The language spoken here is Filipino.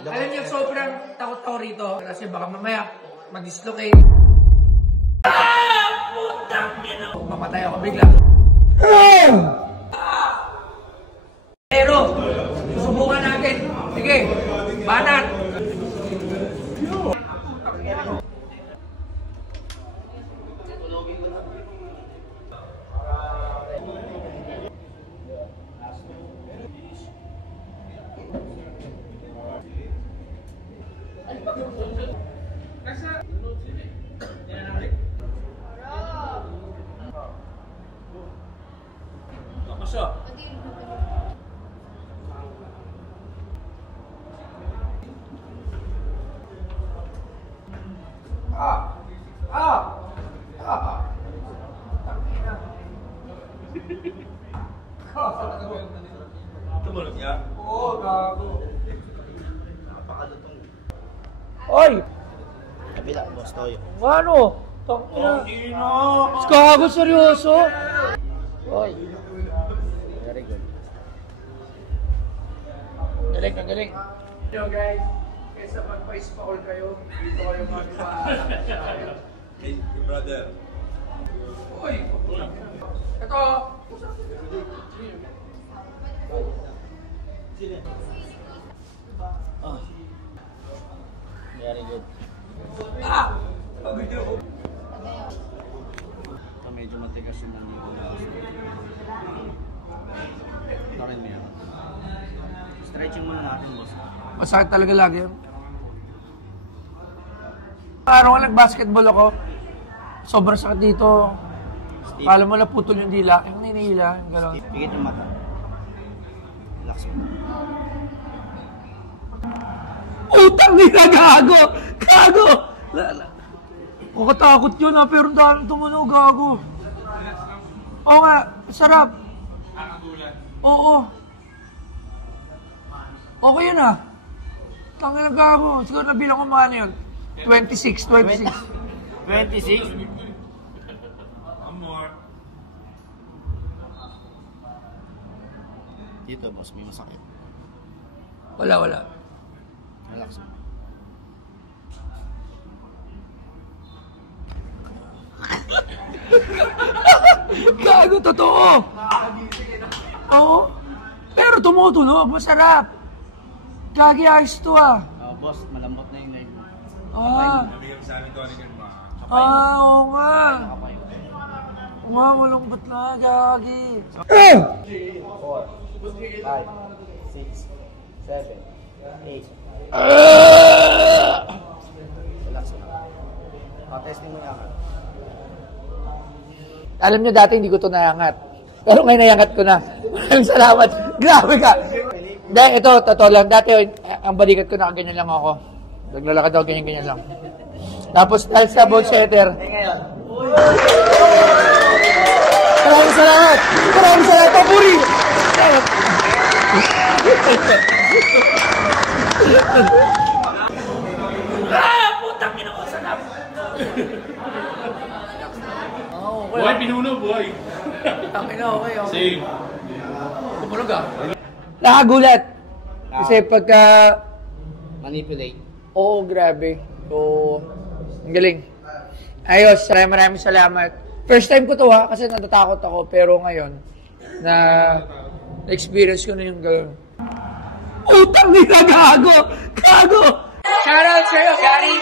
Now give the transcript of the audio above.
Alam niyo, sobrang takot ako rito. Kasi baka mamaya mag-dislocate. Putang ina! Mamatay ako bigla. Pero, susubukan natin. Sige, banat! Masa? Tumunog niya? Oo, gago. Napakalutong. Oy! Kabila, boss Toyo. Ano? Tangina. Gago, seryoso? Oy. Very good. Galing, ang galing. Yo guys, kaysa magpa-ispaol kayo, dito kayo magpa-ispaol. Hey, brother. Uy! Ito! Oh. Very good. Ah! Ito medyo matigas yung nandito na. Ito rin meron. Stretching muna natin, boss. Masakit talaga lagi yun. Araw nga nag-basketball ako, sobrang sakit dito. Kala mo na putol yung dila, yung ninihila, yung gano'n. Pigit yung mata. Relax mo. Utang nila, gago! Gago! Kakatakot yun ha, pero dami tumunog, gago. Oo nga, sarap. Oo. Okay yun ha. Tangin na gago. Siguro nabilang ko mga ano yun. 26. 26? More. Dito, boss, may masakit. Wala. Relax mo. Gago, totoo. Oo. Pero tumutunog, masarap. Gagi ayos to ah. Boss, malambot na yung nerve mo. Nabigyan sa amin to, ano ganun ba? Oo nga. Nakapay. Oo nga, malungkot na, gagi. 4, 5, 6, 7, 8. Relax mo. Testing mo yung angat. Alam nyo, dati hindi ko to nayangat. Pero ngayon nayangat ko na. Maraming salamat. Grabe ka. Dahil ito, totoo lang. Dati, ang balikat ko nakaganyan lang ako. Naglalakad ako, ganyan-ganyan lang. Tapos, dahil sa ball setter. Maraming salamat. Maraming salamat. Papuri. Putang ina ko, sarap. Buhay, pinuno, buhay. Tangin na, okay. Same. Kumulog ah. Nakagulat. Kasi pagka... Manipulate. Oo, grabe. So, ang galing. Ayos, maraming salamat. First time ko to ha, kasi natatakot ako. Pero ngayon, na-experience ko na yung gano'n. Utang nila, gago! Gago! Shoutout sa'yo, Gary!